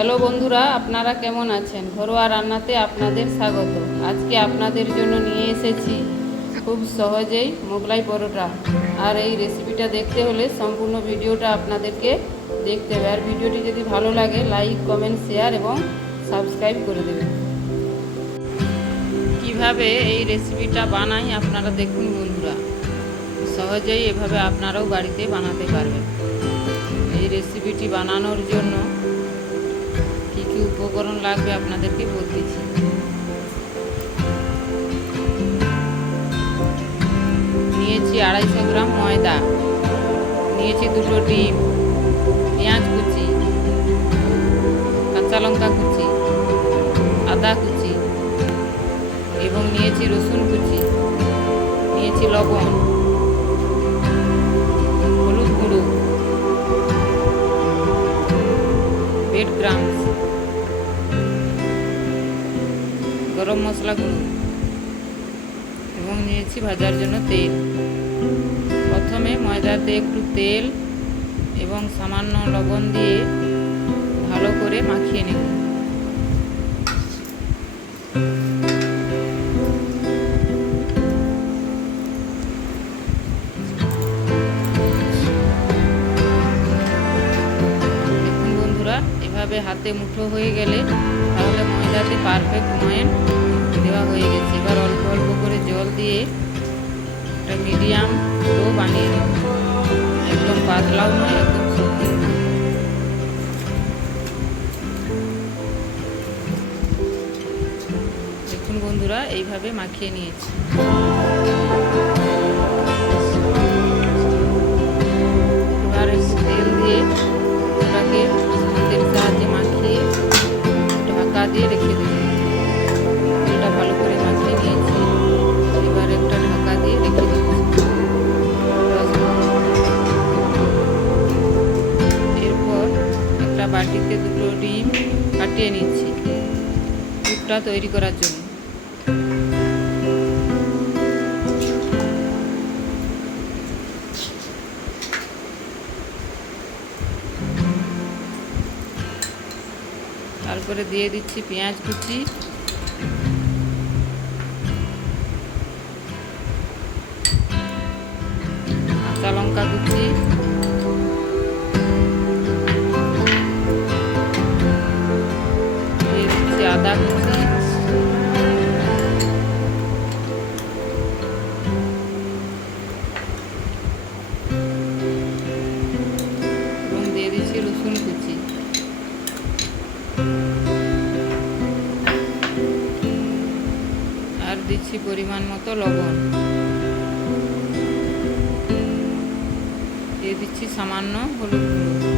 Hello বন্ধুরা, আপনারা কেমন আছেন? ঘরোয়া রান্নাতে আপনাদের স্বাগত। আজকে আপনাদের জন্য নিয়ে এসেছি খুব সহজেই মোগলাই পরোটা। আর এই রেসিপিটা দেখতে হলে সম্পূর্ণ ভিডিওটা আপনাদেরকে দেখতে হবে। আর ভিডিওটি যদি ভালো লাগে লাইক, কমেন্ট, শেয়ার এবং সাবস্ক্রাইব করে দেবেন। কিভাবে এই রেসিপিটা বানাই আপনারা দেখুন বন্ধুরা। সহজেই এভাবে আপনারাও বাড়িতে বানাতে পারবেন। এই রেসিপিটি বানানোর জন্য কী কী উপকরণ লাগবে আপনাদেরকে বলতেছি। নিয়েছি 250 গ্রাম ময়দা, নিয়েছি 2টো ডিম, পেঁয়াজ কুচি, কাঁচা লঙ্কা কুচি, আদা কুচি এবং নিয়েছি রসুন কুচি, নিয়েছি লবণ, হলুদ গুঁড়ো, ব্রেড ক্রাম্বস, গরম মশলা গুঁড়ো এবং নিয়েছি ভাজার জন্য তেল। প্রথমে ময়দাতে একটু তেল এবং সামান্য লবণ দিয়ে ভালো করে মাখিয়ে নেব। দেখুন বন্ধুরা, এভাবে হাতে মুঠো হয়ে গেলে তাহলে ময়দাতে পারফেক্ট ময়ান দেওয়া হয়ে গেছে। এবার অল্প অল্প করে জল দিয়ে একটা মিডিয়াম ডো বানিয়ে নেব। একদম পাতলাও নয়, একদম শক্ত। দেখুন বন্ধুরা, এইভাবে মাখিয়ে নিয়েছি। এবার একটু তেল দিয়ে ওটাকে হাতের সাহায্যে মাখিয়ে ঢাকা দিয়ে রেখে দেব। তেলটা ভালো করে মাখিয়ে নিয়েছি। এবার একটা ঢাকা দিয়ে রেখে দিচ্ছি। এরপর একটা বাটিতে 2টো ডিম ফাটিয়ে নিচ্ছি পুরটা তৈরি করার জন্য। তারপরে দিয়ে দিচ্ছি পেঁয়াজ কুচি, কাঁচা লঙ্কা কুচি, দিয়ে দিচ্ছি আদা কুচি, এবং দিয়ে দিচ্ছি রসুন কুচি। আর দিচ্ছি পরিমাণ মতো লবণ। দিয়ে দিচ্ছি সামান্য হলুদ গুঁড়ো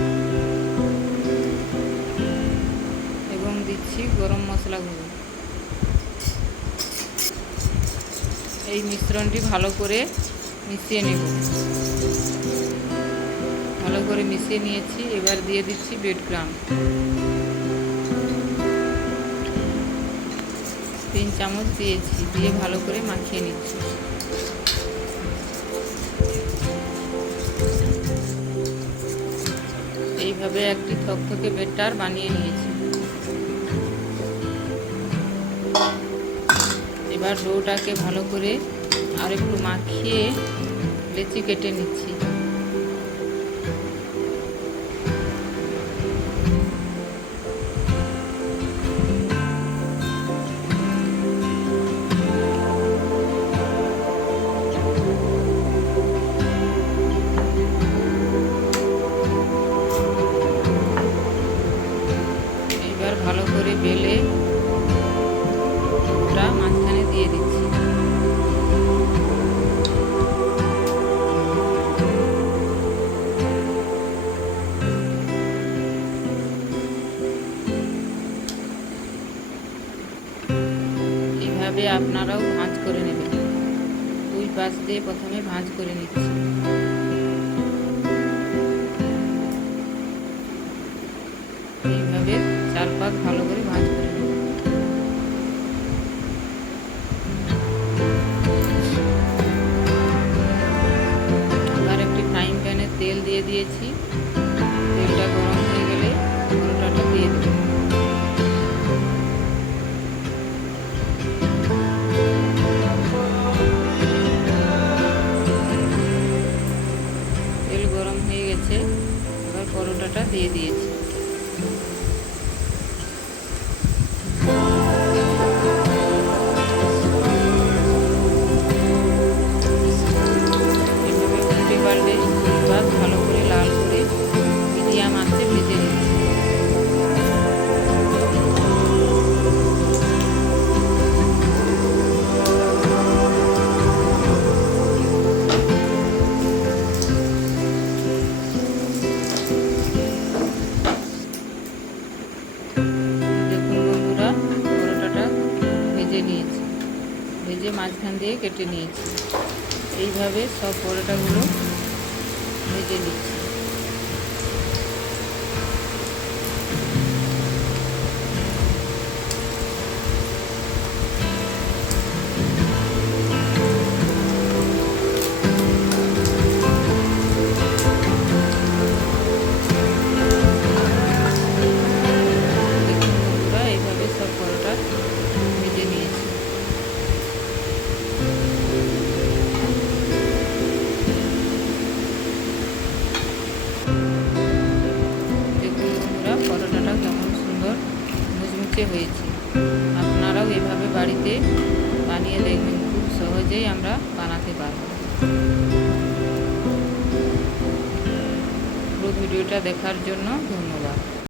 এবং দিচ্ছি গরম মশলা গুঁড়ো। এই মিশ্রণটি ভালো করে মিশিয়ে নেব। ভালো করে মিশিয়ে নিয়েছি। এবার দিয়ে দিচ্ছি ব্রেড ক্রাম্ব। 3 চামচ দিয়েছি, দিয়ে ভালো করে মাখিয়ে নিচ্ছি। এইভাবে একটি থকথকে ব্যাটার বানিয়ে নিয়েছি। এবার ডোটাকে ভালো করে আর একটু মাখিয়ে লেচি কেটে নিচ্ছি। এবার ভালো করে বেলে ওটা মাঝখানে দিয়ে দিচ্ছি। এইভাবে আপনারাও ভাঁজ করে নেবেন। 2 পাশ দিয়ে প্রথমে ভাঁজ করে নিচ্ছি। এইভাবে 4 পাশ ভালো করে ভাঁজ করে নেব। এবার একটি ফ্রাইং প্যানে তেল দিয়ে দিয়েছি। তেলটা গরম হয়ে গেলে পরোটাটা দিয়ে দেব। মশলাটা দিয়ে দিয়েছি। এভাবে উল্টে পাল্টে এবার ভালো করে লাল করে মিডিয়াম আঁচে ভেজে নিচ্ছি। দেখুন বন্ধুরা, পরোটাটা ভেজে নিয়েছি, ভেজে মাঝখান দিয়ে কেটে নিয়েছি। এইভাবে সব পরোটাগুলো ভেজে নিচ্ছি। দেখুন বন্ধুরা, এইভাবে সব পরোটা ভেজে নিয়েছি। দেখুন বন্ধুরা, পরোটাটা কেমন সুন্দর মুচমুচে হয়েছে। আপনারাও এভাবে বাড়িতে বানিয়ে দেখবেন, খুব সহজেই আমরা বানাতে পারব। পুরো ভিডিওটা দেখার জন্য ধন্যবাদ।